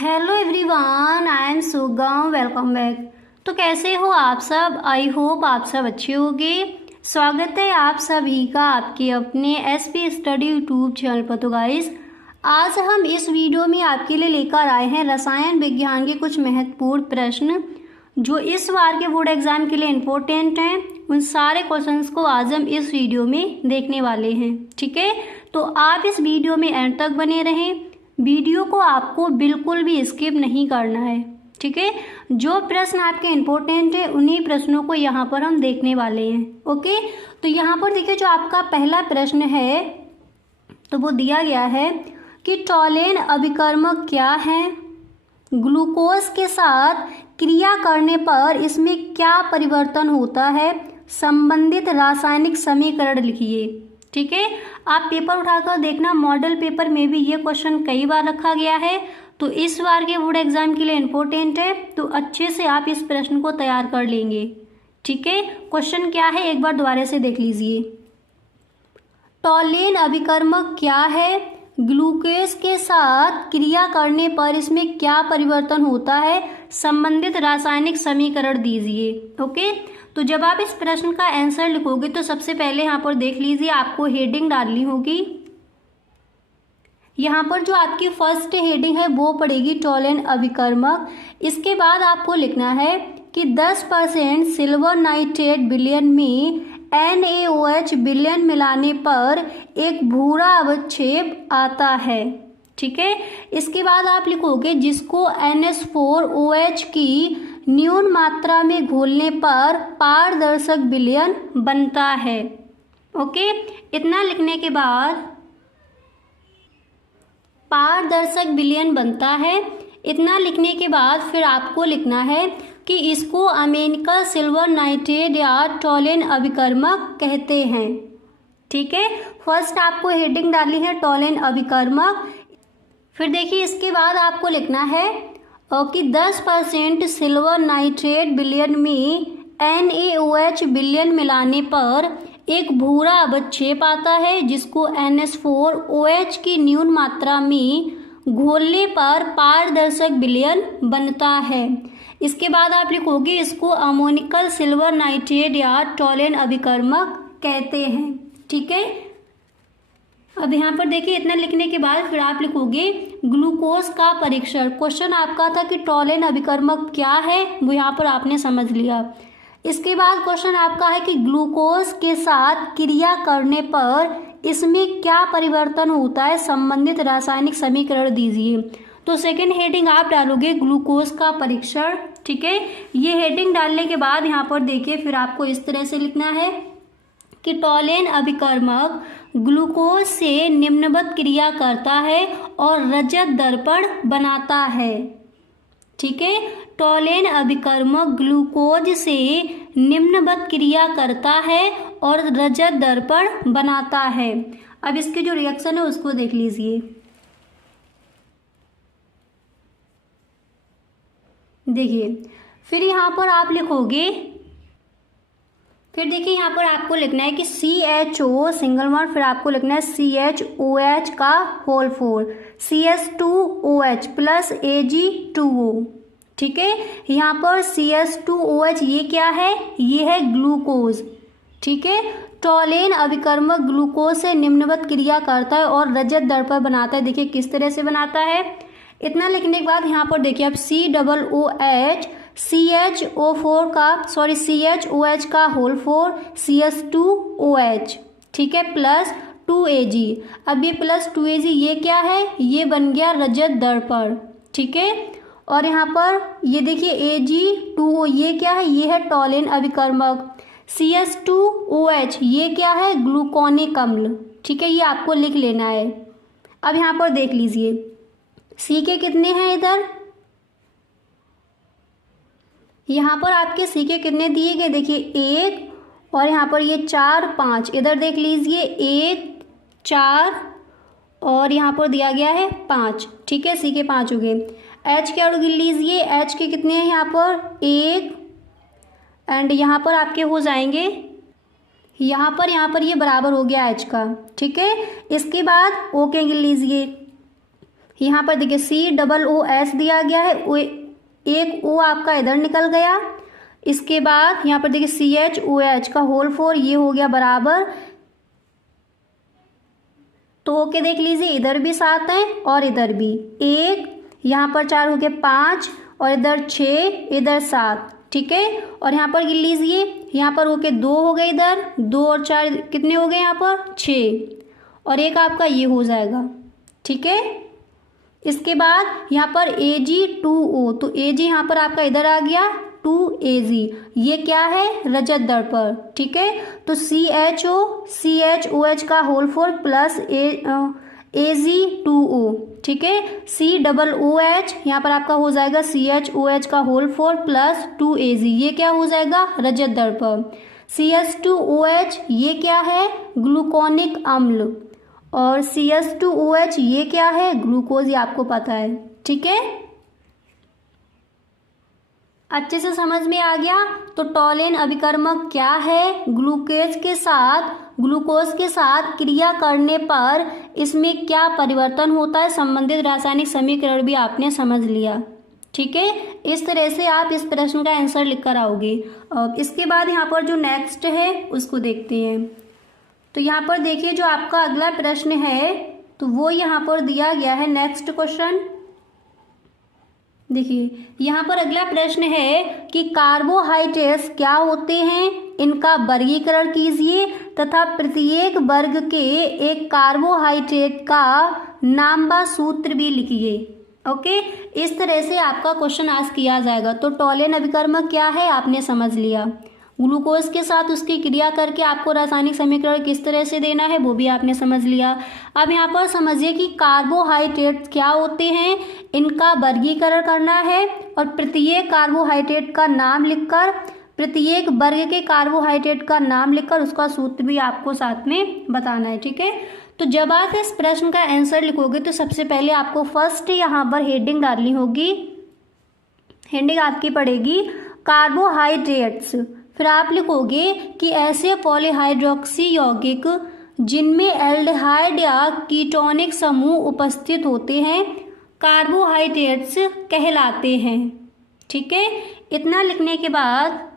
Hello everyone, I am सुगम। Welcome back. तो कैसे हो आप सब? आई होप आप सब अच्छे होंगे। स्वागत है आप सभी का आपके अपने एसपी स्टडी यूट्यूब चैनल पर। तो गाइस, आज हम इस वीडियो में आपके लिए लेकर आए हैं रसायन विज्ञान के कुछ महत्वपूर्ण प्रश्न जो इस बार के बोर्ड एग्जाम के लिए इम्पोर्टेंट हैं। उन सारे क्वेश्चंस को आज हम इस वीडियो में देखने वाले हैं। ठीक है, तो आप इस वीडियो में एंड तक बने रहें। वीडियो को आपको बिल्कुल भी स्किप नहीं करना है। ठीक है, जो प्रश्न आपके इम्पोर्टेंट है उन्हीं प्रश्नों को यहाँ पर हम देखने वाले हैं। ओके, तो यहाँ पर देखिए, जो आपका पहला प्रश्न है तो वो दिया गया है कि टॉलेन अभिकर्मक क्या है, ग्लूकोज के साथ क्रिया करने पर इसमें क्या परिवर्तन होता है, संबंधित रासायनिक समीकरण लिखिए। ठीक है, आप पेपर उठाकर देखना, मॉडल पेपर में भी ये क्वेश्चन कई बार रखा गया है, तो इस बार के बोर्ड एग्जाम के लिए इम्पोर्टेंट है, तो अच्छे से आप इस प्रश्न को तैयार कर लेंगे। ठीक है, क्वेश्चन क्या है एक बार दोबारा से देख लीजिए। टॉलेन अभिकर्मक क्या है, ग्लूकोज के साथ क्रिया करने पर इसमें क्या परिवर्तन होता है, संबंधित रासायनिक समीकरण दीजिए। ओके, तो जब आप इस प्रश्न का आंसर लिखोगे तो सबसे पहले यहाँ पर देख लीजिए, आपको हेडिंग डालनी होगी। यहाँ पर जो आपकी फर्स्ट हेडिंग है वो पड़ेगी टॉलेन अभिकर्मक। इसके बाद आपको लिखना है कि 10% सिल्वर नाइट्रेट विलयन में NaOH विलयन मिलाने पर एक भूरा अवक्षेप आता है। ठीक है, इसके बाद आप लिखोगे जिसको NH4OH की न्यून मात्रा में घोलने पर पारदर्शक विलयन बनता है। ओके, इतना लिखने के बाद पारदर्शक विलयन बनता है, इतना लिखने के बाद फिर आपको लिखना है कि इसको अमेरिका सिल्वर नाइट्रेट या टॉलेन अभिकर्मक कहते हैं। ठीक है, फर्स्ट आपको हेडिंग डालनी है टॉलेन अभिकर्मक। फिर देखिए, इसके बाद आपको लिखना है कि 10% सिल्वर नाइट्रेट विलयन में NaOH विलयन मिलाने पर एक भूरा अवक्षेप आता है जिसको NH4OH की न्यून मात्रा में घोलने पर पारदर्शक विलयन बनता है। इसके बाद आप लिखोगे इसको अमोनिकल सिल्वर नाइट्रेट या टॉलेन अभिकर्मक कहते हैं। ठीक है, अब यहाँ पर देखिए, इतना लिखने के बाद फिर आप लिखोगे ग्लूकोज का परीक्षण। क्वेश्चन आपका था कि टॉलेन अभिकर्मक क्या है, वो यहाँ पर आपने समझ लिया। इसके बाद क्वेश्चन आपका है कि ग्लूकोज के साथ क्रिया करने पर इसमें क्या परिवर्तन होता है, संबंधित रासायनिक समीकरण दीजिए। तो सेकंड हेडिंग आप डालोगे ग्लूकोज का परीक्षण। ठीक है, ये हेडिंग डालने के बाद यहाँ पर देखिए, फिर आपको इस तरह से लिखना है कि टॉलेन अभिकर्मक ग्लूकोज से निम्नवत क्रिया करता है और रजत दर्पण बनाता है। ठीक है, टॉलेन अभिकर्मक ग्लूकोज से निम्नवत क्रिया करता है और रजत दर्पण बनाता है। अब इसके जो रिएक्शन है उसको देख लीजिए। देखिए, फिर यहाँ पर आप लिखोगे, फिर देखिए यहाँ पर आपको लिखना है कि CHO सिंगल वन, फिर आपको लिखना है CHOH का होल 4, CS2OH प्लस Ag2O। ठीक है, यहाँ पर CS2OH ये क्या है, ये है ग्लूकोज। ठीक है, टॉलेन अभिकर्मक ग्लूकोज से निम्नवत क्रिया करता है और रजत दर्पण बनाता है। देखिए किस तरह से बनाता है। इतना लिखने के बाद यहाँ पर देखिए आप COOH CHOH का होल 4 CS2OH। ठीक है, प्लस 2Ag। अब ये प्लस 2Ag ये क्या है, ये बन गया रजत दर्पण। ठीक है, और यहाँ पर ये देखिए Ag2O ये क्या है, ये है टॉलेन अभिकर्मक। CS2OH ये क्या है, ग्लूकोनिक अम्ल। ठीक है, ये आपको लिख लेना है। अब यहाँ पर देख लीजिए C के कितने हैं, इधर यहाँ पर आपके C के कितने दिए गए, देखिए 1, और यहाँ पर ये 4 5, इधर देख लीजिए 1 4 और यहाँ पर दिया गया है 5। ठीक है, C के 5 हो गए। H के और गिन लीजिए, H के कितने हैं, यहाँ पर 1, एंड यहाँ पर आपके हो जाएंगे, यहाँ पर ये बराबर हो गया H का। ठीक है, इसके बाद O के गिन लीजिए, यहाँ पर देखिए COOH दिया गया है, एक O आपका इधर निकल गया। इसके बाद यहाँ पर देखिए CHOH का होल 4 ये हो गया बराबर, तो ओके देख लीजिए इधर भी 7 है और इधर भी 1, यहाँ पर 4 हो गए 5 और इधर 6, इधर 7, ठीक है। और यहाँ पर गिन लीजिए, यहाँ पर होके 2 हो गए, इधर 2 और 4 कितने हो गए, यहाँ पर 6 और एक आपका ये हो जाएगा, ठीक है। इसके बाद यहाँ पर Ag2O, तो Ag यहाँ पर आपका इधर आ गया 2Ag, ये क्या है, रजत दर्पण, ठीक है। तो CHOH का होल 4 प्लस Ag2O, ठीक है। COOH यहाँ पर आपका हो जाएगा CHOH का होल 4 प्लस 2Ag, ये क्या हो जाएगा, रजत दर्पण। CH2OH ये क्या है, ग्लूकोनिक अम्ल, और CH2OH ये क्या है, ग्लूकोज, ये आपको पता है, ठीक है। अच्छे से समझ में आ गया। तो टॉलेन अभिकर्मक क्या है, ग्लूकोज के साथ क्रिया करने पर इसमें क्या परिवर्तन होता है, संबंधित रासायनिक समीकरण भी आपने समझ लिया, ठीक है। इस तरह से आप इस प्रश्न का आंसर लिख कर आओगे। अब इसके बाद यहाँ पर जो नेक्स्ट है उसको देखते हैं। तो यहाँ पर देखिए जो आपका अगला प्रश्न है तो वो यहाँ पर दिया गया है, नेक्स्ट क्वेश्चन देखिए। यहाँ पर अगला प्रश्न है कि कार्बोहाइड्रेट्स क्या होते हैं, इनका वर्गीकरण कीजिए तथा प्रत्येक वर्ग के एक कार्बोहाइड्रेट का नाम व सूत्र भी लिखिए। ओके, इस तरह से आपका क्वेश्चन आज किया जाएगा। तो टॉलेन अभिकर्मक क्या है आपने समझ लिया, ग्लूकोज के साथ उसकी क्रिया करके आपको रासायनिक समीकरण किस तरह से देना है वो भी आपने समझ लिया। अब यहाँ पर समझिए कि कार्बोहाइड्रेट क्या होते हैं, इनका वर्गीकरण करना है और प्रत्येक कार्बोहाइड्रेट का नाम लिखकर, प्रत्येक वर्ग के कार्बोहाइड्रेट का नाम लिखकर उसका सूत्र भी आपको साथ में बताना है, ठीक है। तो जब आप इस प्रश्न का आंसर लिखोगे तो सबसे पहले आपको फर्स्ट यहाँ पर हेडिंग डालनी होगी। हेडिंग आपकी पड़ेगी कार्बोहाइड्रेट्स, फिर आप लिखोगे कि ऐसे पॉलीहाइड्रोक्सी यौगिक जिनमें एल्डिहाइड या कीटोनिक समूह उपस्थित होते हैं कार्बोहाइड्रेट्स कहलाते हैं, ठीक है। इतना लिखने के बाद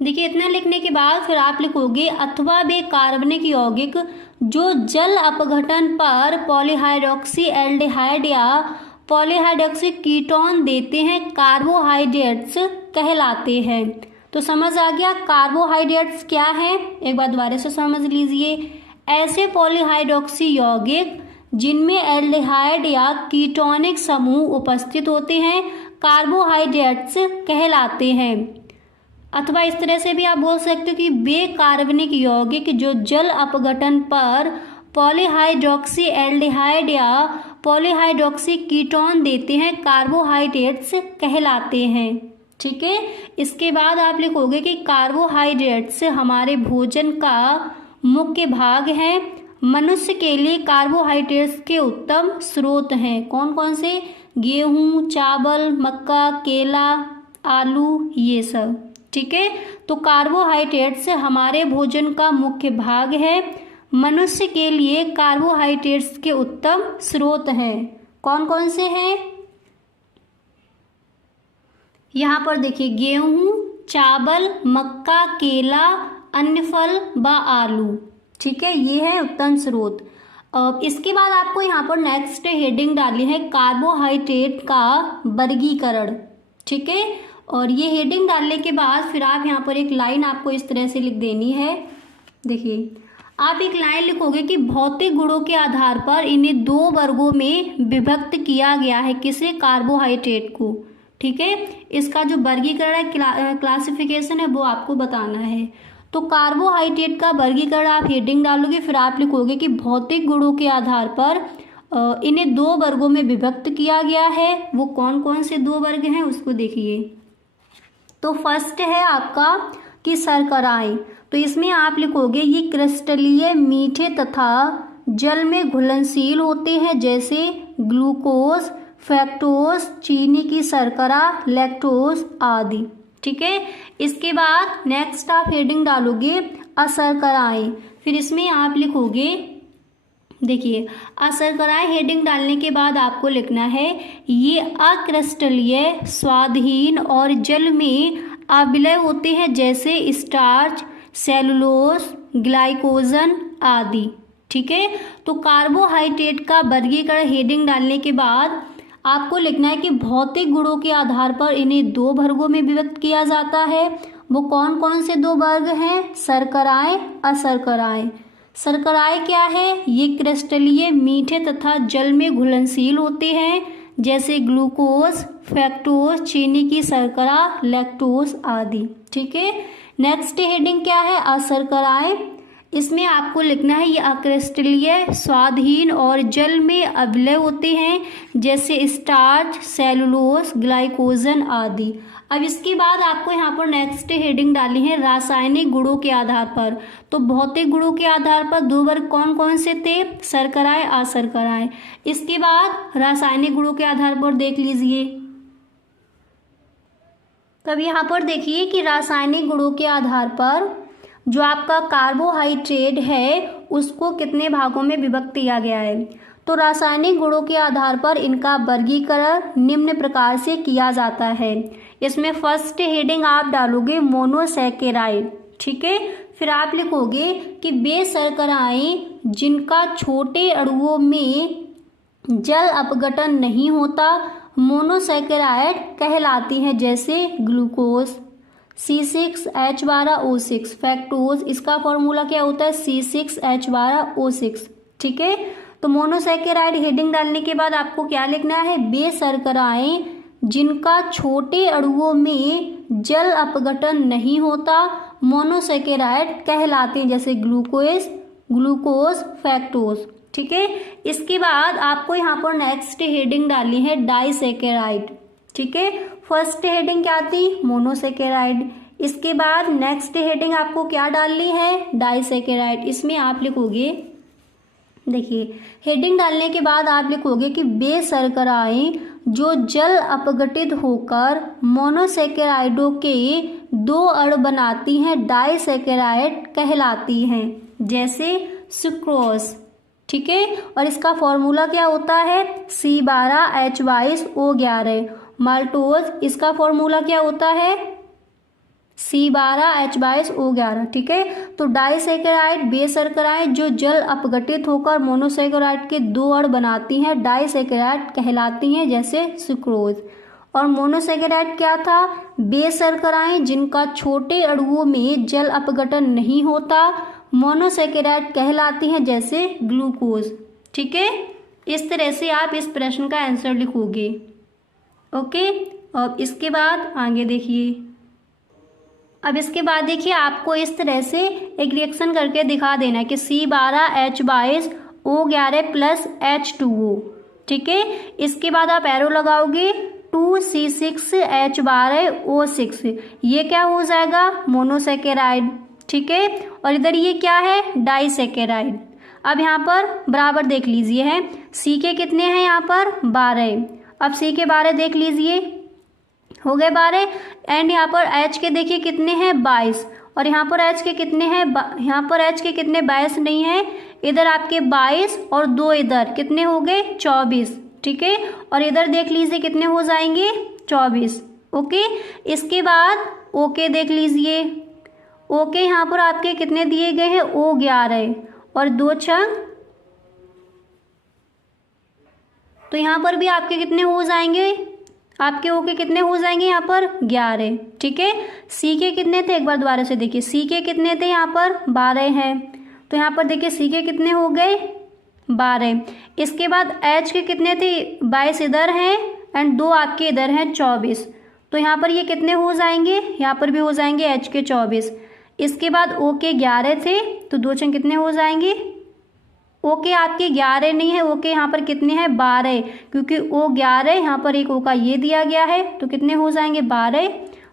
देखिए, इतना लिखने के बाद फिर आप लिखोगे अथवा वे कार्बनिक यौगिक जो जल अपघटन पर पॉलीहाइड्रोक्सी एल्डिहाइड या पॉलीहाइड्रोक्सी कीटोन देते हैं कार्बोहाइड्रेट्स कहलाते हैं। तो समझ आ गया कार्बोहाइड्रेट्स क्या है, एक बार दोबारा से समझ लीजिए। ऐसे पॉलीहाइड्रोक्सी यौगिक जिनमें एल्डिहाइड या कीटोनिक समूह उपस्थित होते हैं कार्बोहाइड्रेट्स कहलाते हैं। अथवा इस तरह से भी आप बोल सकते हो कि वे कार्बनिक यौगिक जो जल अपघटन पर पॉलीहाइड्रोक्सी एल्डिहाइड या पॉलीहाइड्रोक्सी कीटोन देते हैं कार्बोहाइड्रेट्स कहलाते हैं, ठीक है। इसके बाद आप लिखोगे कि कार्बोहाइड्रेट्स हमारे भोजन का मुख्य भाग है, मनुष्य के लिए कार्बोहाइड्रेट्स के उत्तम स्रोत हैं। कौन कौन से, गेहूं, चावल, मक्का, केला, आलू, ये सब, ठीक है। तो कार्बोहाइड्रेट्स हमारे भोजन का मुख्य भाग है, मनुष्य के लिए कार्बोहाइड्रेट्स के उत्तम स्रोत हैं। कौन कौन से हैं, यहाँ पर देखिए गेहूं, चावल, मक्का, केला, अन्य फल व आलू, ठीक है, ये है उत्तम स्रोत। अब इसके बाद आपको यहाँ पर नेक्स्ट हेडिंग डाली है कार्बोहाइड्रेट का वर्गीकरण, ठीक है। और ये हेडिंग डालने के बाद फिर आप यहाँ पर एक लाइन आपको इस तरह से लिख देनी है। देखिए आप एक लाइन लिखोगे कि भौतिक गुणों के आधार पर इन्हें 2 वर्गों में विभक्त किया गया है, किसे, कार्बोहाइड्रेट को, ठीक है। इसका जो वर्गीकरण है, क्लासिफिकेशन है, वो आपको बताना है। तो कार्बोहाइड्रेट का वर्गीकरण आप हेडिंग डालोगे, फिर आप लिखोगे कि भौतिक गुणों के आधार पर इन्हें 2 वर्गों में विभक्त किया गया है। वो कौन कौन से 2 वर्ग हैं उसको देखिए। तो फर्स्ट है आपका कि शर्कराएं, तो इसमें आप लिखोगे ये क्रिस्टलीय, मीठे तथा जल में घुलनशील होते हैं, जैसे ग्लूकोज, फ्रक्टोज, चीनी की शर्करा, लैक्टोज आदि, ठीक है। इसके बाद नेक्स्ट आप हेडिंग डालोगे अशर्कराएं, फिर इसमें आप लिखोगे देखिए, अशर्कराएं हेडिंग डालने के बाद आपको लिखना है ये अक्रिस्टलीय, स्वादहीन और जल में अविलय होते हैं, जैसे स्टार्च, सेलुलोज, ग्लाइकोजन आदि। ठीक है, तो कार्बोहाइड्रेट का वर्गीकरण हेडिंग डालने के बाद आपको लिखना है कि भौतिक गुणों के आधार पर इन्हें दो वर्गों में विभक्त किया जाता है। वो कौन कौन से दो वर्ग हैं? शर्कराएं, अशर्कराएं। शर्कराएं क्या है? ये क्रिस्टलीय, मीठे तथा जल में घुलनशील होते हैं, जैसे ग्लूकोज, फ्रक्टोज, चीनी की शर्करा, लैक्टोज आदि। ठीक है, नेक्स्ट हेडिंग क्या है? अशर्कराएं। इसमें आपको लिखना है ये अक्रिस्टलीय, स्वादहीन और जल में अविलय होते हैं, जैसे स्टार्च, सेलुलोज, ग्लाइकोजन आदि। अब इसके बाद आपको यहाँ पर नेक्स्ट हेडिंग डाली है रासायनिक गुणों के आधार पर। तो भौतिक गुणों के आधार पर दो वर्ग कौन कौन से थे? शर्कराएं, अशर्कराएं। इसके बाद रासायनिक गुणों के आधार पर देख लीजिए। तब यहाँ पर देखिए कि रासायनिक गुणों के आधार पर जो आपका कार्बोहाइड्रेट है उसको कितने भागों में विभक्त किया गया है। तो रासायनिक गुणों के आधार पर इनका वर्गीकरण निम्न प्रकार से किया जाता है। इसमें फर्स्ट हेडिंग आप डालोगे मोनोसैकेराइड। ठीक है, फिर आप लिखोगे कि वे शर्कराएं जिनका छोटे अणुओं में जल अपघटन नहीं होता मोनोसैकेराइड कहलाती हैं, जैसे ग्लूकोज, C6H12O6, फैक्टोज, इसका फॉर्मूला क्या होता है? C6H12O6। ठीक है, तो मोनोसैकेराइड हेडिंग डालने के बाद आपको क्या लिखना है? वे शर्कराएं जिनका छोटे अणुओं में जल अपघटन नहीं होता मोनोसैकेराइड कहलाते हैं, जैसे ग्लूकोज, फैक्टोज। ठीक है, इसके बाद आपको यहाँ पर नेक्स्ट हेडिंग डालनी है डाइसैकेराइड। ठीक है, फर्स्ट हेडिंग क्या थी? मोनोसैकेराइड। इसके बाद नेक्स्ट हेडिंग आपको क्या डालनी है? डाइसैकेराइड। इसमें आप लिखोगे, देखिए हेडिंग डालने के बाद आप लिखोगे कि वे शर्कराएं जो जल अपघटित होकर मोनोसैकेराइडों के दो अणु बनाती हैं डाइसैकेराइड कहलाती हैं, जैसे सुक्रोज। ठीक है, और इसका फॉर्मूला क्या होता है? C12H22O11। माल्टोज, इसका फॉर्मूला क्या होता है? C12H22O11। ठीक है, तो डाइसैकेराइड वे शर्कराएं जो जल अपघटित होकर मोनोसैकेराइड के दो अणु बनाती हैं डाइसैकेराइड कहलाती हैं, जैसे सुक्रोज। और मोनोसैकेराइड क्या था? वे शर्कराएं जिनका छोटे अणुओं में जल अपघटन नहीं होता मोनोसैकेराइड कहलाती हैं, जैसे ग्लूकोज। ठीक है, इस तरह से आप इस प्रश्न का आंसर लिखोगे। ओके, अब इसके बाद आगे देखिए। अब इसके बाद देखिए आपको इस तरह से एक रिएक्शन करके दिखा देना है कि C12H22O11 प्लस H2O। ठीक है, इसके बाद आप एरो लगाओगे 2C6H12O6। ये क्या हो जाएगा? मोनोसैकेराइड। ठीक है, और इधर ये क्या है? डाइसैकेराइड। अब यहाँ पर बराबर देख लीजिए है, C के कितने हैं यहाँ पर? 12। अब C के 12 देख लीजिए, हो गए 12। एंड यहाँ पर H के देखिए कितने हैं? 22। और यहाँ पर H के कितने हैं? यहाँ पर H के कितने? 22 नहीं है, इधर आपके 22 और 2 इधर कितने हो गए? 24। ठीक है, और इधर देख लीजिए कितने हो जाएंगे? 24। ओके, इसके बाद ओके देख लीजिए। ओके, यहाँ पर आपके कितने दिए गए हैं? O11 और 2 छंग, तो यहाँ पर भी आपके कितने हो जाएंगे? आपके ओके कितने हो जाएंगे यहाँ पर? 11। ठीक है, सी के कितने थे? एक बार दोबारा से देखिए, सी के कितने थे? यहाँ पर 12 हैं, तो यहाँ पर देखिए सी के कितने हो गए? 12। इसके बाद एच के कितने थे? 22 इधर हैं एंड 2 आपके इधर हैं 24, तो यहाँ पर ये कितने हो जाएंगे? यहाँ पर भी हो जाएंगे एच के 24। इसके बाद ओ के 11 थे, तो 2 छंग कितने हो जाएंगे? ओके आपके 11 नहीं है, ओके यहाँ पर कितने हैं? 12, क्योंकि ओ 11 यहाँ पर एक ओ का ये दिया गया है, तो कितने हो जाएंगे? 12।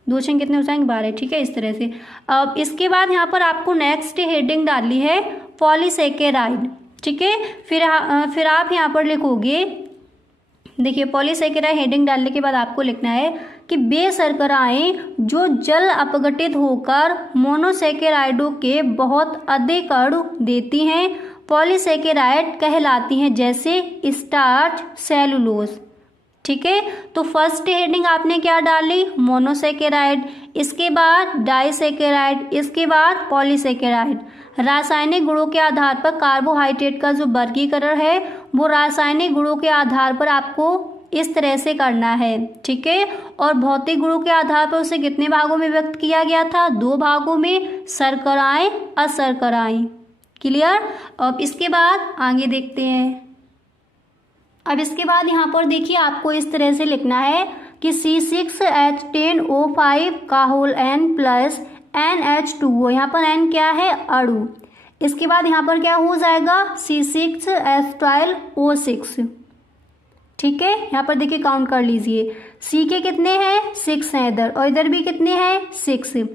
2 छंग कितने हो जाएंगे? 12। ठीक है, इस तरह से। अब इसके बाद यहाँ पर आपको नेक्स्ट हेडिंग डालनी है पॉलीसैकेराइड। ठीक है, फिर आप यहाँ पर लिखोगे, देखिए पॉलीसैकेराइड हेडिंग डालने के बाद आपको लिखना है कि वे शर्कराएं जो जल अपघटित होकर मोनोसैकेराइडों के बहुत अधिक अणु देती हैं पॉलीसेकेराइड कहलाती हैं, जैसे स्टार्च, सेलुलोज। ठीक है, तो फर्स्ट हेडिंग आपने क्या डाली, मोनोसेकेराइड, इसके बाद डाइसेकेराइड, इसके बाद पॉलीसेकेराइड। रासायनिक गुणों के आधार पर कार्बोहाइड्रेट का जो वर्गीकरण है वो रासायनिक गुणों के आधार पर आपको इस तरह से करना है। ठीक है, और भौतिक गुणों के आधार पर उसे कितने भागों में व्यक्त किया गया था, 2 भागों में, शर्कराएं, अशर्कराएं। क्लियर। अब इसके बाद आगे देखते हैं। अब इसके बाद यहाँ पर देखिए आपको इस तरह से लिखना है कि C6H10O5 का होल N प्लस NH2O, यहाँ पर N क्या है, अणु। इसके बाद यहाँ पर क्या हो जाएगा, C6H12O6। ठीक है, यहाँ पर देखिए काउंट कर लीजिए, C के कितने हैं, 6 हैं इधर, और इधर भी कितने हैं, 6।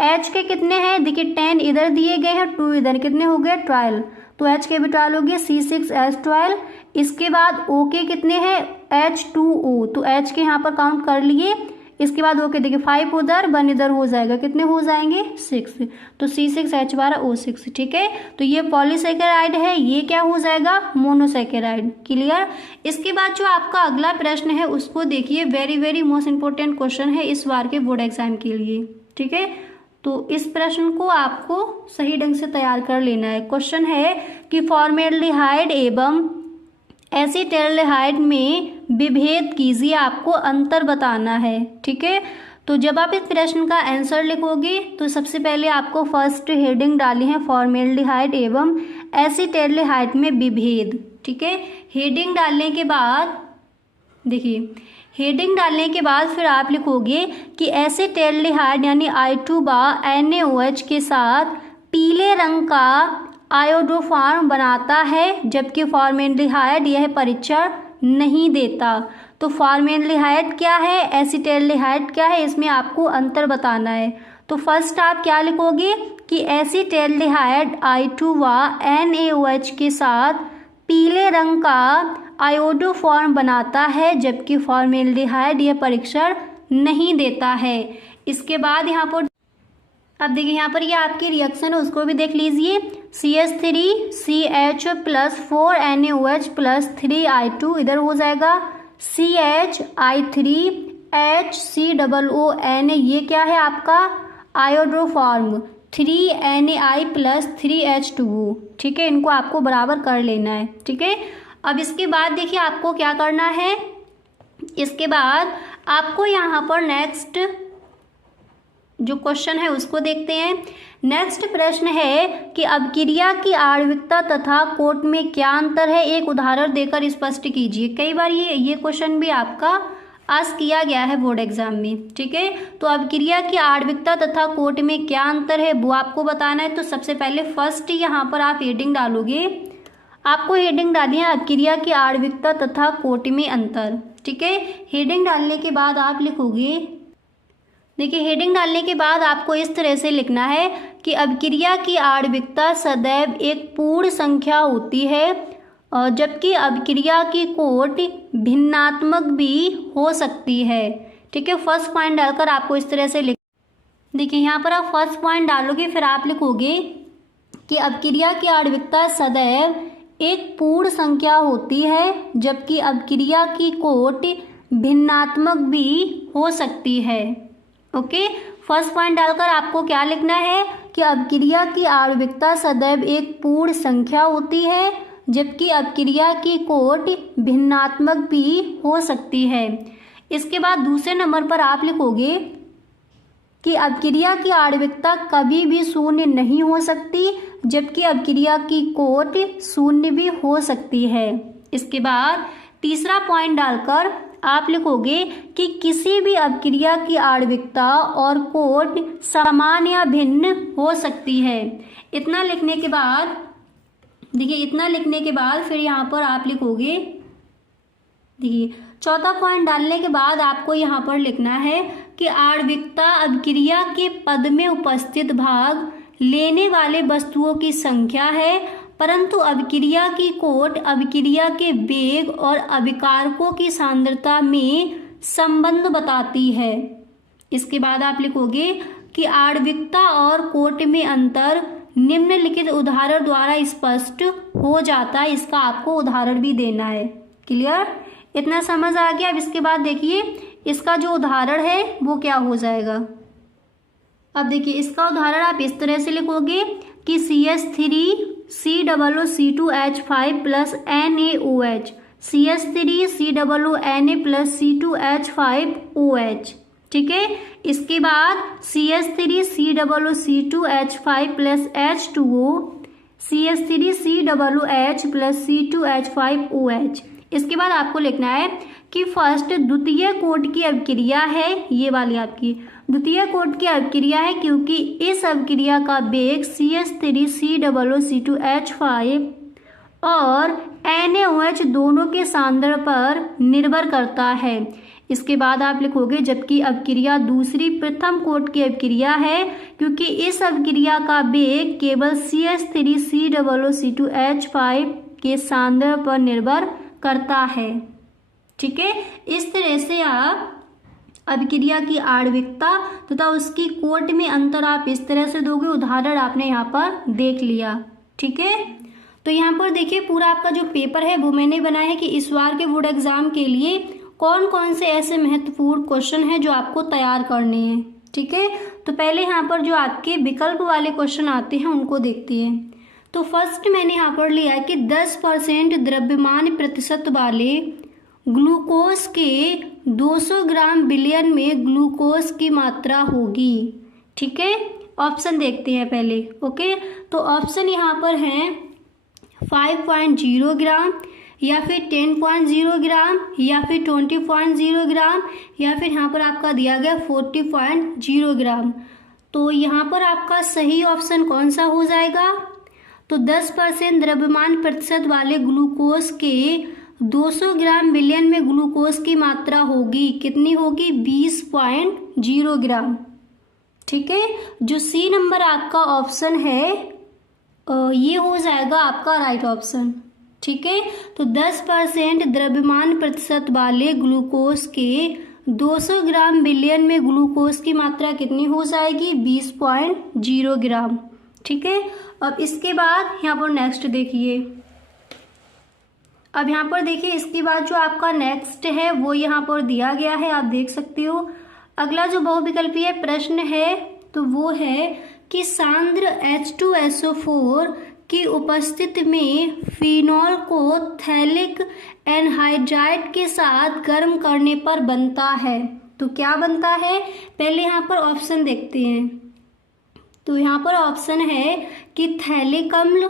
H के कितने हैं, देखिए 10 इधर दिए गए हैं, 2 इधर, कितने हो गए, 12। तो H के भी 12 हो गए, C6H12। इसके बाद O के कितने हैं, H2O, तो H के यहाँ पर काउंट कर लिए। इसके बाद O के देखिए 5 उधर, 1 इधर हो जाएगा, कितने हो जाएंगे, 6। तो C6H12O6। ठीक है, तो ये पॉलीसेकेराइड है, ये क्या हो जाएगा, मोनोसेकेराइड। क्लियर। इसके बाद जो आपका अगला प्रश्न है उसको देखिए, very very most important question है इस बार के बोर्ड एग्जाम के लिए। ठीक है, तो इस प्रश्न को आपको सही ढंग से तैयार कर लेना है। क्वेश्चन है कि फॉर्मेल्डिहाइड एवं एसीटल्डिहाइड में विभेद कीजिए, आपको अंतर बताना है। ठीक है, तो जब आप इस प्रश्न का आंसर लिखोगे तो सबसे पहले आपको फर्स्ट हेडिंग डाली है फॉर्मेल्डिहाइड एवं एसीटल्डिहाइड में विभेद। ठीक है, हेडिंग डालने के बाद देखिए, हेडिंग डालने के बाद फिर आप लिखोगे कि एसीटल्डिहाइड यानी I2 NaOH के साथ पीले रंग का आयोडोफॉर्म बनाता है, जबकि फॉर्मेल्डिहाइड यह परीक्षण नहीं देता। तो फॉर्मेल्डिहाइड क्या है, एसीटल्डिहाइड क्या है, इसमें आपको अंतर बताना है। तो फर्स्ट आप क्या लिखोगे कि एसीटल्डिहाइड I2 NaOH के साथ पीले रंग का आयोडोफॉर्म बनाता है, जबकि फॉर्मेल्डिहाइड यह परीक्षण नहीं देता है। इसके बाद यहाँ पर अब देखिए, यहाँ पर ये आपकी रिएक्शन है उसको भी देख लीजिए। CH3CH+4NaOH+3I2 इधर हो जाएगा CHI3HCOON, ये क्या है आपका आयोडोफॉर्म 3Na+3H2O। ठीक है, इनको आपको बराबर कर लेना है। ठीक है, अब इसके बाद देखिए आपको क्या करना है, इसके बाद आपको यहाँ पर नेक्स्ट जो क्वेश्चन है उसको देखते हैं। नेक्स्ट प्रश्न है कि अभिक्रिया की आणविकता तथा कोट में क्या अंतर है, एक उदाहरण देकर स्पष्ट कीजिए। कई बार ये क्वेश्चन भी आपका आस्क किया गया है बोर्ड एग्जाम में। ठीक है, तो अभिक्रिया की आणविकता तथा कोट में क्या अंतर है वो आपको बताना है। तो सबसे पहले फर्स्ट यहाँ पर आप हेडिंग डालोगे, आपको हेडिंग डालनी है अभिक्रिया की आणविकता तथा कोट में अंतर। ठीक है, हेडिंग डालने के बाद आप लिखोगे, देखिए हेडिंग डालने के बाद आपको इस तरह से लिखना है कि अभिक्रिया की आणविकता सदैव एक पूर्ण संख्या होती है, जबकि अभिक्रिया की कोट भिन्नात्मक भी हो सकती है। ठीक है, फर्स्ट पॉइंट डालकर आपको इस तरह से देखिए यहाँ पर आप फर्स्ट पॉइंट डालोगे, फिर आप लिखोगे कि अभिक्रिया की आणविकता सदैव एक पूर्ण संख्या होती है, जबकि अभिक्रिया की कोट भिन्नात्मक भी हो सकती है। ओके, फर्स्ट पॉइंट डालकर आपको क्या लिखना है कि अभिक्रिया की आणविकता सदैव एक पूर्ण संख्या होती है, जबकि अभिक्रिया की कोट भिन्नात्मक भी हो सकती है। इसके बाद दूसरे नंबर पर आप लिखोगे कि अभिक्रिया की आणविकता कभी भी शून्य नहीं हो सकती, जबकि अभिक्रिया की कोट शून्य भी हो सकती है। इसके बाद तीसरा पॉइंट डालकर आप लिखोगे कि किसी भी अभिक्रिया की आणविकता और कोट समान या भिन्न हो सकती है। इतना लिखने के बाद देखिए, इतना लिखने के बाद फिर यहाँ पर आप लिखोगे, देखिए चौथा पॉइंट डालने के बाद आपको यहाँ पर लिखना है कि आणविकता अभिक्रिया के पद में उपस्थित भाग लेने वाले वस्तुओं की संख्या है, परंतु अभिक्रिया की कोट अभिक्रिया के वेग और अभिकारकों की सांद्रता में संबंध बताती है। इसके बाद आप लिखोगे कि आणविकता और कोट में अंतर निम्नलिखित उदाहरण द्वारा स्पष्ट हो जाता है, इसका आपको उदाहरण भी देना है। क्लियर? इतना समझ आ गया। अब इसके बाद देखिए इसका जो उदाहरण है वो क्या हो जाएगा। अब देखिए इसका उदाहरण आप इस तरह से लिखोगे कि CH3COO2H5 plus NaOH, CH3COONA plus C2H5OH। ठीक है, इसके बाद CH3COOC2H5 plus H2O, CH3COOH plus C2H5OH। इसके बाद आपको लिखना है कि फर्स्ट द्वितीय कोट की अभिक्रिया है, ये वाली आपकी द्वितीय कोट की अभिक्रिया है, क्योंकि इस अभिक्रिया का वेग CH3COOC2H5 और NaOH दोनों के सांद्रण पर निर्भर करता है। इसके बाद आप लिखोगे जबकि अभिक्रिया दूसरी प्रथम कोट की अभिक्रिया है, क्योंकि इस अभिक्रिया का वेग केवल CH3COOC2H5 के सांद्रण पर निर्भर करता है। ठीक है, इस तरह से आप अभिक्रिया की आणविकता तथा उसकी कोट में अंतर आप इस तरह से दोगे। उदाहरण आपने यहाँ पर देख लिया। ठीक है, तो यहाँ पर देखिए पूरा आपका जो पेपर है वो मैंने बनाया है कि इस बार के बोर्ड एग्जाम के लिए कौन कौन से ऐसे महत्वपूर्ण क्वेश्चन हैं जो आपको तैयार करने हैं। ठीक है, तो पहले यहाँ पर जो आपके विकल्प वाले क्वेश्चन आते हैं उनको देखते हैं। तो फर्स्ट मैंने यहाँ पर लिया है कि 10% द्रव्यमान प्रतिशत वाले ग्लूकोज के 200 ग्राम बिलियन में ग्लूकोज की मात्रा होगी। ठीक है, ऑप्शन देखते हैं पहले। ओके, तो ऑप्शन यहाँ पर हैं 5.0 ग्राम या फिर 10.0 ग्राम या फिर 20.0 ग्राम या फिर यहाँ पर आपका दिया गया 40.0 ग्राम। तो यहाँ पर आपका सही ऑप्शन कौन सा हो जाएगा? तो 10% द्रव्यमान प्रतिशत वाले ग्लूकोज के 200 ग्राम बिलियन में ग्लूकोज की मात्रा होगी, कितनी होगी? 20.0 ग्राम। ठीक है, जो सी नंबर आपका ऑप्शन है ये हो जाएगा आपका राइट ऑप्शन। ठीक है, तो 10% द्रव्यमान प्रतिशत वाले ग्लूकोज के 200 ग्राम बिलियन में ग्लूकोज की मात्रा कितनी हो जाएगी? 20.0 ग्राम। ठीक है, अब इसके बाद यहाँ पर नेक्स्ट देखिए। अब यहाँ पर देखिए इसके बाद जो आपका नेक्स्ट है वो यहाँ पर दिया गया है, आप देख सकते हो। अगला जो बहुविकल्पीय प्रश्न है तो वो है कि सांद्र H2SO4 की उपस्थिति में फिनॉल को थैलिक एनहाइड्राइड के साथ गर्म करने पर बनता है। तो क्या बनता है? पहले यहाँ पर ऑप्शन देखते हैं। तो यहाँ पर ऑप्शन है कि थैलिक अम्ल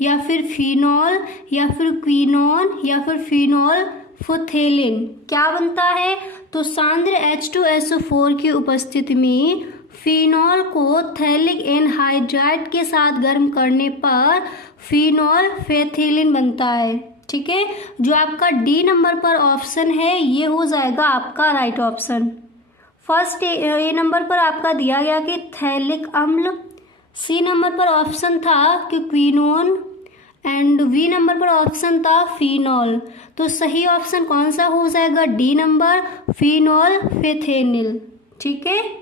या फिर फिनॉल या फिर क्विनोन या फिर फिनॉल फुथेलिन। क्या बनता है? तो सांद्र H2SO4 की उपस्थिति में फिनॉल को थैलिक एनहाइड्राइड के साथ गर्म करने पर फिनॉल फेथिलिन बनता है। ठीक है, जो आपका डी नंबर पर ऑप्शन है ये हो जाएगा आपका right option. First A number पर आपका दिया गया कि थैलिक अम्ल, सी नंबर पर ऑप्शन था कि क्विनोन एंड वी नंबर पर ऑप्शन था फिनॉल। तो सही ऑप्शन कौन सा हो जाएगा? डी नंबर, फिनॉल फेथेनिल। ठीक है,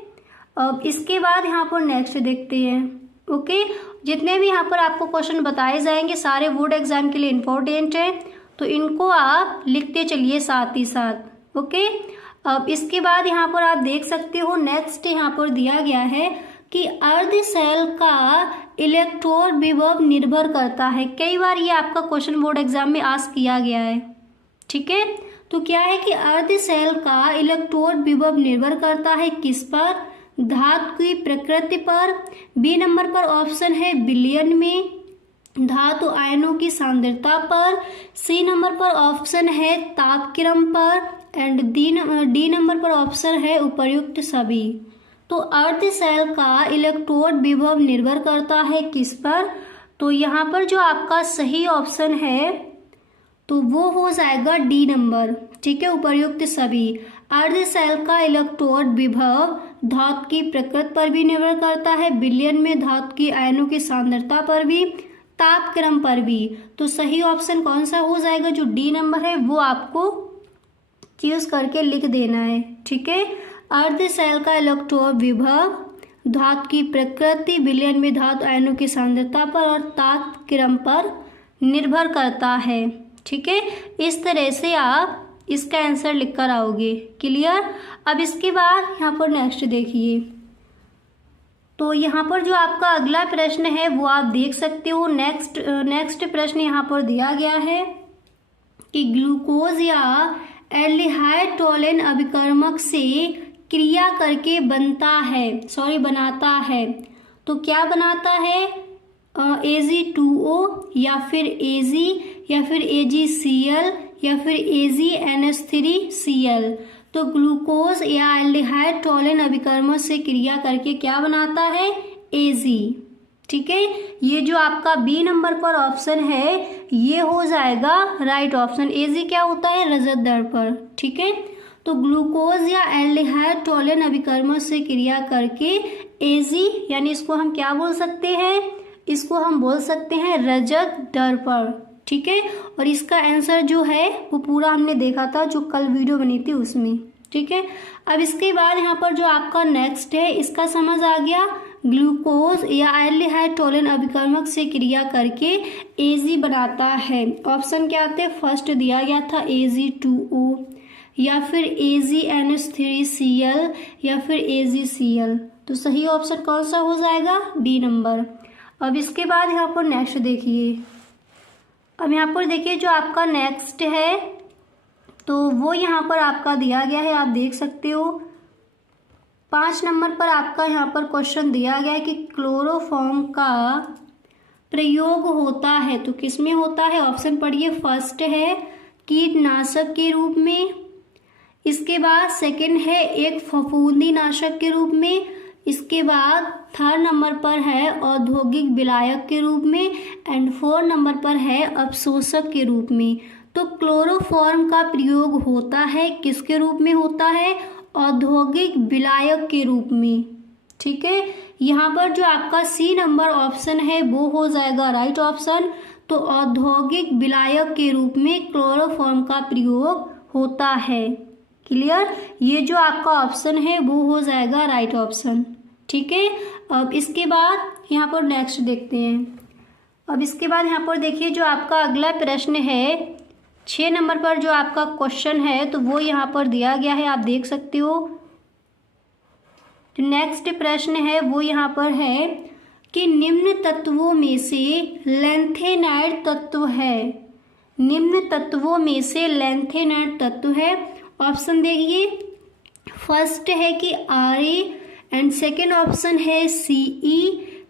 अब इसके बाद यहाँ पर नेक्स्ट देखते हैं। ओके, जितने भी यहाँ पर आपको क्वेश्चन बताए जाएंगे सारे बोर्ड एग्जाम के लिए इम्पोर्टेंट है, तो इनको आप लिखते चलिए साथ ही साथ। ओके, अब इसके बाद यहाँ पर आप देख सकते हो नेक्स्ट यहाँ पर दिया गया है कि अर्ध सेल का इलेक्ट्रोड विभव निर्भर करता है। कई बार ये आपका क्वेश्चन बोर्ड एग्जाम में आस्क किया गया है। ठीक है, तो क्या है कि अर्ध सेल का इलेक्ट्रोड विभव निर्भर करता है किस पर? धातु की प्रकृति पर। बी नंबर पर ऑप्शन है विलयन में, धातु आयनों की सांद्रता पर। सी नंबर पर ऑप्शन है तापक्रम पर एंड डी नंबर पर ऑप्शन है उपर्युक्त सभी। तो अर्ध सेल का इलेक्ट्रोड विभव निर्भर करता है किस पर? तो यहाँ पर जो आपका सही ऑप्शन है तो वो हो जाएगा डी नंबर। ठीक है, उपर्युक्त सभी। अर्ध सेल का इलेक्ट्रोड विभव धातु की प्रकृति पर भी निर्भर करता है, विलयन में धातु की आयनों की सांद्रता पर भी, तापक्रम पर भी। तो सही ऑप्शन कौन सा हो जाएगा? जो डी नंबर है वो आपको चूज करके लिख देना है। ठीक है, अर्ध सेल का इलेक्ट्रोड विभव धातु की प्रकृति, विलयन में धातु आयनों की सांद्रता पर और तापक्रम पर निर्भर करता है। ठीक है, इस तरह से आप इसका आंसर लिख कर आओगे। क्लियर। अब इसके बाद यहाँ पर नेक्स्ट देखिए, तो यहाँ पर जो आपका अगला प्रश्न है वो आप देख सकते हो। नेक्स्ट प्रश्न यहाँ पर दिया गया है कि ग्लूकोज या एल्डिहाइड टोलेन अभिकर्मक से क्रिया करके बनाता है। तो क्या बनाता है? Ag2O या फिर Ag या फिर AgCl या फिर AgNH3Cl। तो ग्लूकोज या एल्डिहाइड टोलेन अभिकर्मक से क्रिया करके क्या बनाता है? Ag। ठीक है, ये जो आपका बी नंबर पर ऑप्शन है ये हो जाएगा राइट ऑप्शन। Ag क्या होता है? रजत दर्पण। ठीक है, तो ग्लूकोज या एल्डिहाइड टोलेन अभिकर्मक से क्रिया करके Ag यानी इसको हम क्या बोल सकते हैं? इसको हम बोल सकते हैं रजत दर्पण। ठीक है, और इसका आंसर जो है वो पूरा हमने देखा था जो कल वीडियो बनी थी उसमें। ठीक है, अब इसके बाद यहाँ पर जो आपका नेक्स्ट है इसका समझ आ गया। ग्लूकोज या एल्डिहाइड टोलेन अभिकर्मक से क्रिया करके Ag बनाता है। ऑप्शन क्या आते? फर्स्ट दिया गया था Ag2O या फिर AgNH3Cl या फिर AgCl। तो सही ऑप्शन कौन सा हो जाएगा? B number. अब इसके बाद यहाँ पर नेक्स्ट देखिए, अब यहाँ पर देखिए जो आपका नेक्स्ट है तो वो यहाँ पर आपका दिया गया है, आप देख सकते हो 5 नंबर पर आपका यहाँ पर क्वेश्चन दिया गया है कि क्लोरोफॉर्म का प्रयोग होता है तो किस में होता है? ऑप्शन पढ़िए। फर्स्ट है कीटनाशक के रूप में, इसके बाद सेकंड है एक फफूंदी नाशक के रूप में, इसके बाद 3rd नंबर पर है औद्योगिक विलायक के रूप में एंड 4 नंबर पर है अवशोषक के रूप में। तो क्लोरोफॉर्म का प्रयोग होता है किसके रूप में होता है? औद्योगिक विलायक के रूप में। ठीक है, यहाँ पर जो आपका सी नंबर ऑप्शन है वो हो जाएगा राइट ऑप्शन। तो औद्योगिक विलायक के रूप में क्लोरोफॉर्म का प्रयोग होता है। क्लियर, ये जो आपका ऑप्शन है वो हो जाएगा राइट ऑप्शन। ठीक है, अब इसके बाद यहाँ पर नेक्स्ट देखते हैं। अब इसके बाद यहाँ पर देखिए जो आपका अगला प्रश्न है 6 नंबर पर जो आपका क्वेश्चन है तो वो यहाँ पर दिया गया है, आप देख सकते हो। जो नेक्स्ट प्रश्न है वो यहाँ पर है कि निम्न तत्वों में से लैंथेनाइड तत्व है। निम्न तत्वों में से लैंथेनाइड तत्व है। ऑप्शन देखिए, फर्स्ट है कि Ra एंड सेकेंड ऑप्शन है Ce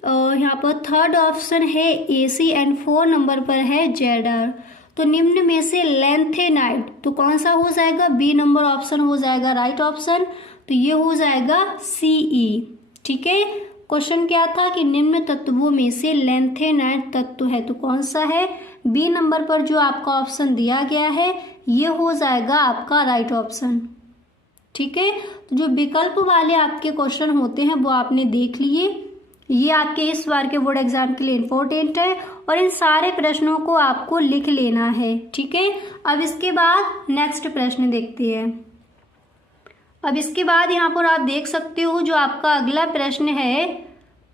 और यहाँ पर 3rd ऑप्शन है Ac एंड 4 नंबर पर है Zr। तो निम्न में से लैंथेनाइड तो कौन सा हो जाएगा? बी नंबर ऑप्शन हो जाएगा राइट ऑप्शन। तो ये हो जाएगा Ce। ठीक है, क्वेश्चन क्या था कि निम्न तत्वों में से लैंथेनाइड तत्व है तो कौन सा है? बी नंबर पर जो आपका ऑप्शन दिया गया है ये हो जाएगा आपका राइट ऑप्शन। ठीक है, तो जो विकल्प वाले आपके क्वेश्चन होते हैं वो आपने देख लिए। ये आपके इस बार के बोर्ड एग्जाम के लिए इम्पोर्टेंट है और इन सारे प्रश्नों को आपको लिख लेना है। ठीक है, अब इसके बाद नेक्स्ट प्रश्न देखते हैं। अब इसके बाद यहाँ पर आप देख सकते हो जो आपका अगला प्रश्न है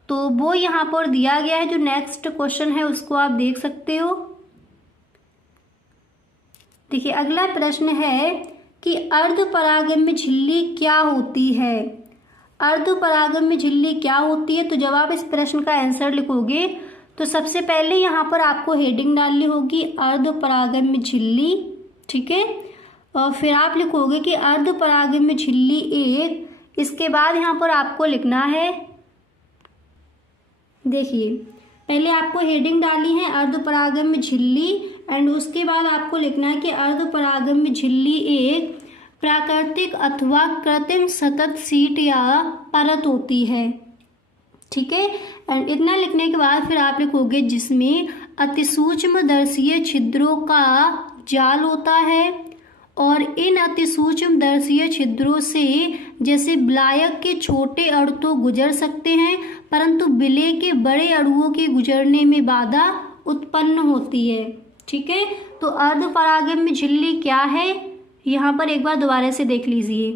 तो वो यहाँ पर दिया गया है। जो नेक्स्ट क्वेश्चन है उसको आप देख सकते हो। देखिए अगला प्रश्न है कि अर्धपरागम्य झिल्ली क्या होती है? अर्धपरागम्य झिल्ली क्या होती है? तो जब आप इस प्रश्न का आंसर लिखोगे तो सबसे पहले यहाँ पर आपको हेडिंग डालनी होगी अर्धपरागम्य झिल्ली। ठीक है, और फिर आप लिखोगे कि अर्धपरागम्य झिल्ली एक। इसके बाद यहाँ पर आपको लिखना है, देखिए पहले आपको हेडिंग डाली है अर्धपरागम्य झिल्ली एंड उसके बाद आपको लिखना है कि अर्धपरागम्य झिल्ली एक प्राकृतिक अथवा कृत्रिम सतत सीट या परत होती है। ठीक है, एंड इतना लिखने के बाद फिर आप लिखोगे जिसमें अतिसूक्ष्म दर्शीय छिद्रों का जाल होता है और इन अतिसूक्ष्म दर्शीय छिद्रों से जैसे विलायक के छोटे अणु तो गुजर सकते हैं परंतु विलेय के बड़े अणुओं के गुजरने में बाधा उत्पन्न होती है। ठीक है, तो अर्धपरागम्य झिल्ली क्या है यहाँ पर एक बार दोबारा से देख लीजिए।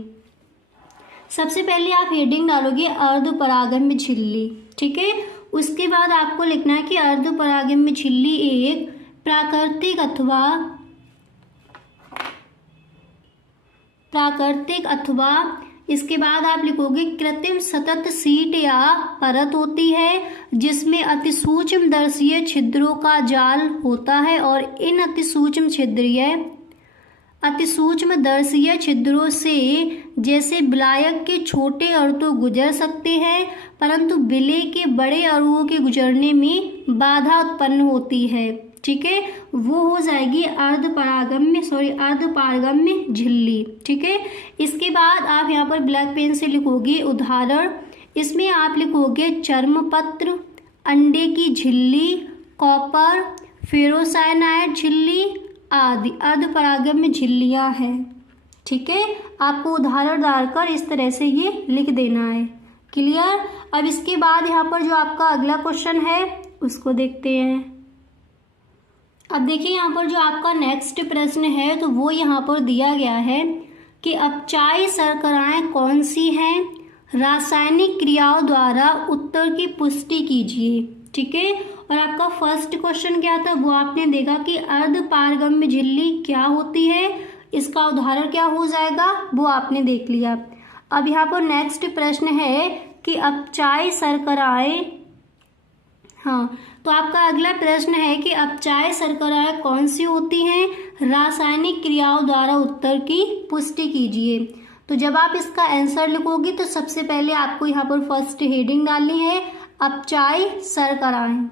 सबसे पहले आप हेडिंग डालोगे अर्धपरागम्य झिल्ली। ठीक है, उसके बाद आपको लिखना है कि अर्धपरागम्य झिल्ली एक प्राकृतिक अथवा इसके बाद आप लिखोगे कृत्रिम सतत सीट या परत होती है जिसमें अतिसूक्ष्म दर्शीय छिद्रों का जाल होता है और इन अतिसूक्ष्म दर्शीय छिद्रों से जैसे विलायक के छोटे अणु तो गुजर सकते हैं परंतु विलेय के बड़े अणुओं के गुजरने में बाधा उत्पन्न होती है। ठीक है, वो हो जाएगी अर्धपारगम्य झिल्ली। ठीक है, इसके बाद आप यहाँ पर ब्लैक पेन से लिखोगे उदाहरण। इसमें आप लिखोगे चर्मपत्र, अंडे की झिल्ली, कॉपर, फेरोसाइनाइड झिल्ली आदि अर्धपरागम्य झिल्लियाँ हैं। ठीक है, आपको उदाहरण डालकर इस तरह से ये लिख देना है। क्लियर। अब इसके बाद यहाँ पर जो आपका अगला क्वेश्चन है उसको देखते हैं। अब देखिए यहाँ पर जो आपका नेक्स्ट प्रश्न है तो वो यहाँ पर दिया गया है कि अपचायी शर्कराएं कौन सी हैं, रासायनिक क्रियाओं द्वारा उत्तर की पुष्टि कीजिए। ठीक है, और आपका फर्स्ट क्वेश्चन क्या था वो आपने देखा कि अर्धपारगम्य झिल्ली क्या होती है, इसका उदाहरण क्या हो जाएगा वो आपने देख लिया। अब यहाँ पर नेक्स्ट प्रश्न है कि अपचायी शर्कराएं, हाँ, तो आपका अगला प्रश्न है कि अपचायी शर्कराएं कौन सी होती हैं, रासायनिक क्रियाओं द्वारा उत्तर की पुष्टि कीजिए। तो जब आप इसका आंसर लिखोगे तो सबसे पहले आपको यहाँ पर फर्स्ट हेडिंग डालनी है अपचायी शर्कराएं।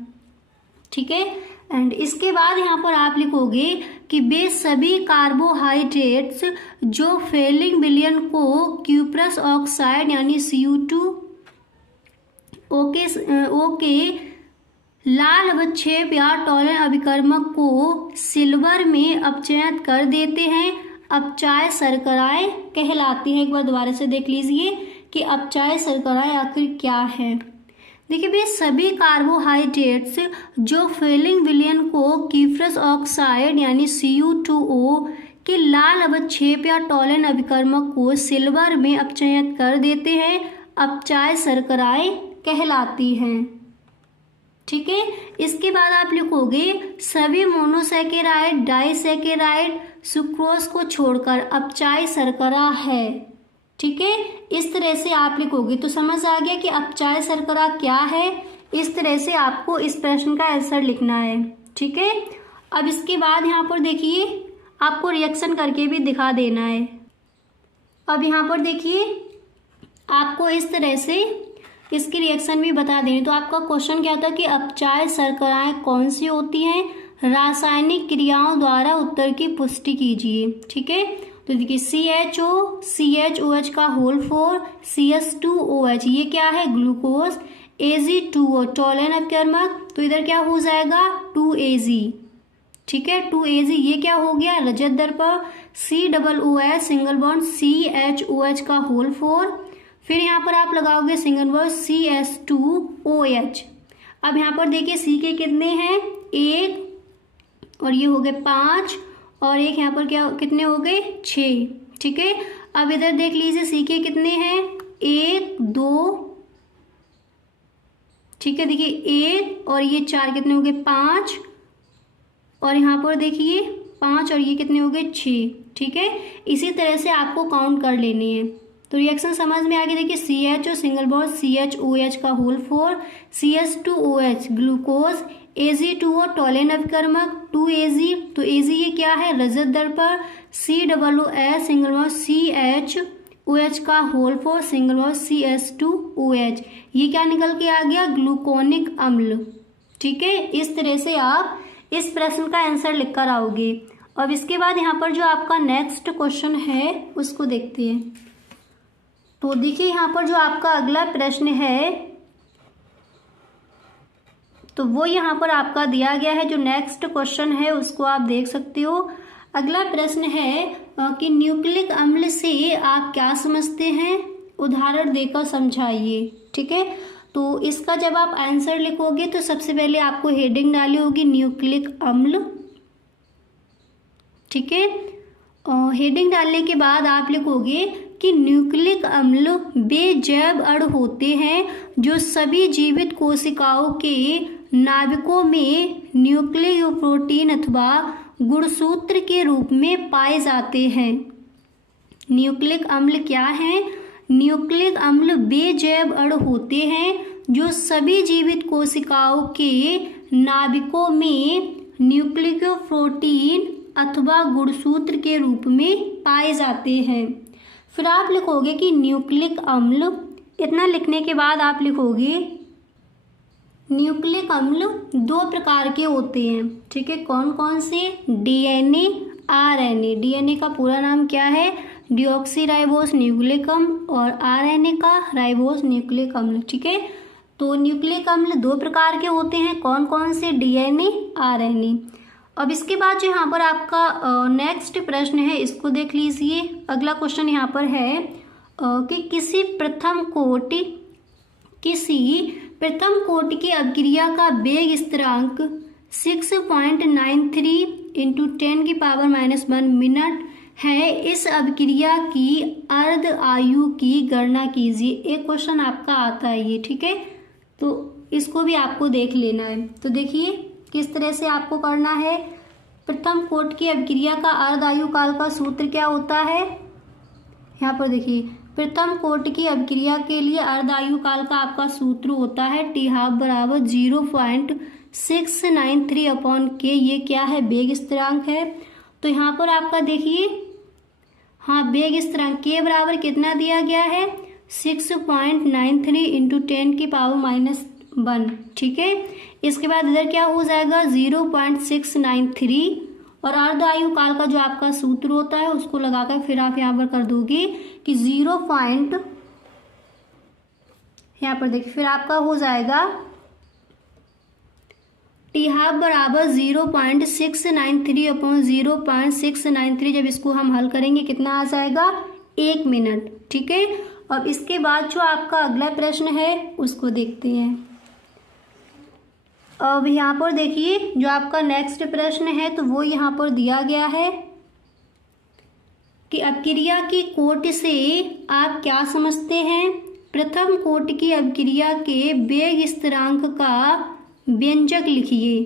ठीक है, एंड इसके बाद यहाँ पर आप लिखोगे कि वे सभी कार्बोहाइड्रेट्स जो फेलिंग विलयन को क्यूप्रस ऑक्साइड यानी Cu2O के लाल अवक्षेप या टॉलन अभिकर्मक को सिल्वर में अपचयित कर देते हैं, अपचायी शर्कराएं कहलाती हैं। एक बार दोबारा से देख लीजिए कि अपचायी शर्कराएं आखिर क्या है। देखिए वे सभी कार्बोहाइड्रेट्स जो फेलिंग विलयन को क्यूप्रस ऑक्साइड यानी Cu2O के लाल अवक्षेप या टॉलन अभिकर्मक को सिल्वर में अपचयित कर देते हैं, अपचायी शर्कराएं कहलाती हैं। ठीक है, इसके बाद आप लिखोगे सभी मोनोसैकेराइड, डाइसैकेराइड, सुक्रोज को छोड़कर अपचायी शर्करा है। ठीक है, इस तरह से आप लिखोगे तो समझ आ गया कि अपचायी शर्करा क्या है। इस तरह से आपको इस प्रश्न का आंसर लिखना है। ठीक है, अब इसके बाद यहाँ पर देखिए आपको रिएक्शन करके भी दिखा देना है। अब यहाँ पर देखिए आपको इस तरह से इसकी रिएक्शन भी बता दें। तो आपका क्वेश्चन क्या था कि अपचायी शर्कराएं कौन सी होती हैं, रासायनिक क्रियाओं द्वारा उत्तर की पुष्टि कीजिए। ठीक है, तो देखिए CHO, CHOH का होल 4, CS2OH ये क्या है ग्लूकोज, Ag2O टॉलन अपकर्मक, तो इधर क्या हो जाएगा 2Ag। ठीक है, 2Ag ये क्या हो गया रजत दर्पण, COOH सिंगल बॉन्ड CHOH का होल 4, फिर यहाँ पर आप लगाओगे सिंगल बॉन्ड CS2OH। अब यहाँ पर देखिए C के कितने हैं 1 और ये हो गए 5 और एक यहाँ पर क्या कितने हो गए 6। ठीक है, अब इधर देख लीजिए C के कितने हैं 1 2, ठीक है, देखिए 1 और ये 4 कितने हो गए 5 और यहाँ पर देखिए 5 और ये कितने हो गए 6। ठीक है, इसी तरह से आपको काउंट कर लेनी है। तो रिएक्शन समझ में आ गई। देखिए CHO सिंगल बॉन्ड CHOH का whole 4, CS2OH glucose, Ag2O Tollen अपकर्मक 2Ag, तो Ag ये क्या है रजत दर्पण, COOH सिंगल बॉन्ड CHOH का होल 4 सिंगल बॉन्ड CS2OH, ये क्या निकल के आ गया ग्लूकोनिक अम्ल। ठीक है, इस तरह से आप इस प्रश्न का आंसर लिख कर आओगे। अब इसके बाद यहाँ पर जो आपका नेक्स्ट क्वेश्चन है उसको देखते हैं। तो देखिए यहाँ पर जो आपका अगला प्रश्न है तो वो यहाँ पर आपका दिया गया है। जो नेक्स्ट क्वेश्चन है उसको आप देख सकते हो। अगला प्रश्न है कि न्यूक्लिक अम्ल से आप क्या समझते हैं, उदाहरण देकर समझाइए। ठीक है, तो इसका जब आप आंसर लिखोगे तो सबसे पहले आपको हेडिंग डाली होगी न्यूक्लिक अम्ल। ठीक है, हेडिंग डालने के बाद आप लिखोगे कि न्यूक्लिक अम्ल वे जैव अणु होते हैं जो सभी जीवित कोशिकाओं के नाभिकों में न्यूक्लियोप्रोटीन अथवा गुणसूत्र के रूप में पाए जाते हैं। न्यूक्लिक अम्ल क्या है? न्यूक्लिक अम्ल वे जैव अणु होते हैं जो सभी जीवित कोशिकाओं के नाभिकों में न्यूक्लियोप्रोटीन अथवा गुणसूत्र के रूप में पाए जाते हैं। फिर आप लिखोगे कि न्यूक्लिक अम्ल, इतना लिखने के बाद आप लिखोगे न्यूक्लिक अम्ल दो प्रकार के होते हैं। ठीक है, कौन कौन से? DNA, RNA. डीएनए का पूरा नाम क्या है? डीऑक्सीराइबोस न्यूक्लिक अम्ल, और आरएनए का राइबोस न्यूक्लिक अम्ल। ठीक है, तो न्यूक्लिक अम्ल दो प्रकार के होते हैं, कौन कौन से? DNA, RNA. अब इसके बाद जो यहाँ पर आपका नेक्स्ट प्रश्न है इसको देख लीजिए। अगला क्वेश्चन यहाँ पर है कि किसी प्रथम कोटि की अभिक्रिया का वेग स्थिरांक 6.93 × 10⁻⁻1 मिनट है। इस अभिक्रिया की अर्ध आयु की गणना कीजिए। एक क्वेश्चन आपका आता है ये। ठीक है, तो इसको भी आपको देख लेना है। तो देखिए किस तरह से आपको करना है। प्रथम कोटि की अभिक्रिया का अर्ध आयु काल का सूत्र क्या होता है? यहाँ पर देखिए, प्रथम कोटि की अभिक्रिया के लिए अर्ध आयु काल का आपका सूत्र होता है T12 बराबर 0.693/K। ये क्या है? वेग स्थिरांक है। तो यहाँ पर आपका देखिए, हाँ, वेग स्थिरांक K बराबर कितना दिया गया है? 6.93 × 10⁻⁻1। ठीक है, इसके बाद इधर क्या हो जाएगा? 0.693, और अर्ध आयु काल का जो आपका सूत्र होता है उसको लगाकर फिर आप यहाँ पर कर दोगे कि यहाँ पर देखिए, फिर आपका हो जाएगा T12 बराबर 0.693/0.693। जब इसको हम हल करेंगे कितना आ जाएगा? 1 मिनट। ठीक है, अब इसके बाद जो आपका अगला प्रश्न है उसको देखते हैं। अब यहाँ पर देखिए जो आपका नेक्स्ट प्रश्न है तो वो यहाँ पर दिया गया है कि अभिक्रिया की कोटि से आप क्या समझते हैं? प्रथम कोटि की अभिक्रिया के वेग स्थिरांक का व्यंजक लिखिए।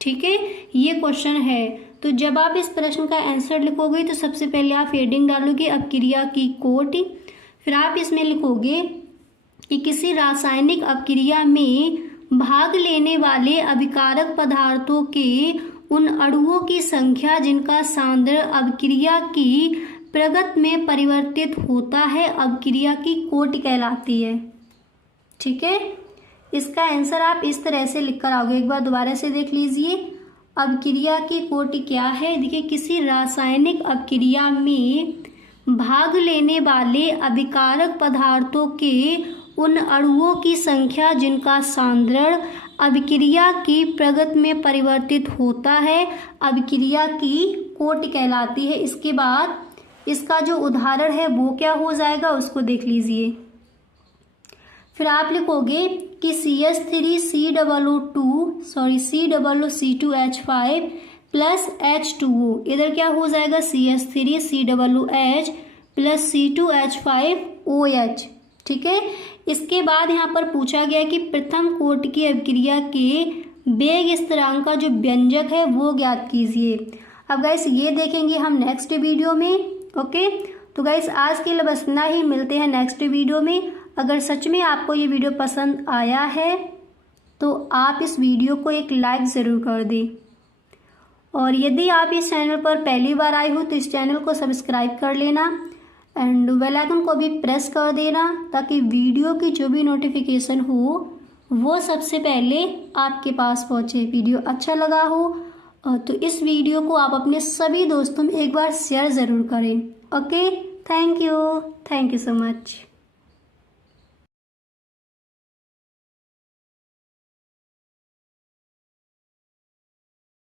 ठीक है, ये क्वेश्चन है। तो जब आप इस प्रश्न का आंसर लिखोगे तो सबसे पहले आप हेडिंग डालोगे अभिक्रिया की कोटि, फिर आप इसमें लिखोगे कि किसी रासायनिक अभिक्रिया में भाग लेने वाले अभिकारक पदार्थों के उन अणुओं की संख्या जिनका सांद्रण अभिक्रिया की प्रगति में परिवर्तित होता है अभिक्रिया की कोटि कहलाती है। ठीक है, इसका आंसर आप इस तरह से लिख कर आओगे। एक बार दोबारा से देख लीजिए, अभिक्रिया की कोटि क्या है? देखिए, किसी रासायनिक अभिक्रिया में भाग लेने वाले अभिकारक पदार्थों के उन अणुओं की संख्या जिनका सांद्रण अभिक्रिया की प्रगति में परिवर्तित होता है अभिक्रिया की कोटि कहलाती है। इसके बाद इसका जो उदाहरण है वो क्या हो जाएगा उसको देख लीजिए। फिर आप लिखोगे कि CH3COO2 प्लस H2O, इधर क्या हो जाएगा? CH3COOH plus C2H5OH। ठीक है, इसके बाद यहाँ पर पूछा गया कि प्रथम कोटि की अभिक्रिया के वेग स्थिरांक का जो व्यंजक है वो ज्ञात कीजिए। अब गाइस ये देखेंगे हम नेक्स्ट वीडियो में। ओके, तो गाइस आज के लिए बस इतना ही, मिलते हैं नेक्स्ट वीडियो में। अगर सच में आपको ये वीडियो पसंद आया है तो आप इस वीडियो को एक लाइक ज़रूर कर दें, और यदि आप इस चैनल पर पहली बार आए हो तो इस चैनल को सब्सक्राइब कर लेना एंड बेल आइकन को भी प्रेस कर देना ताकि वीडियो की जो भी नोटिफिकेशन हो वो सबसे पहले आपके पास पहुँचे। वीडियो अच्छा लगा हो तो इस वीडियो को आप अपने सभी दोस्तों में एक बार शेयर ज़रूर करें। Okay, thank you so much.